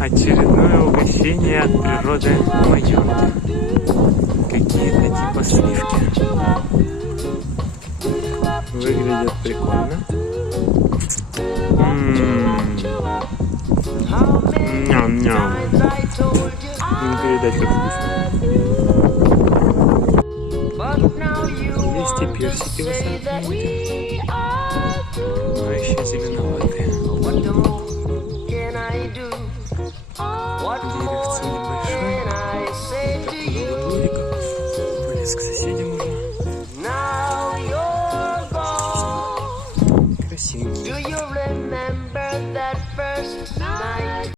Очередное угощение от природы Майорки. Какие-то типа сливки. Выглядят прикольно. Ням-ням. Не передать, как вкусно. Есть и персики в ассортименте, но еще зеленоватые. Деревце небольшое, много двориков. Полез к соседям уже.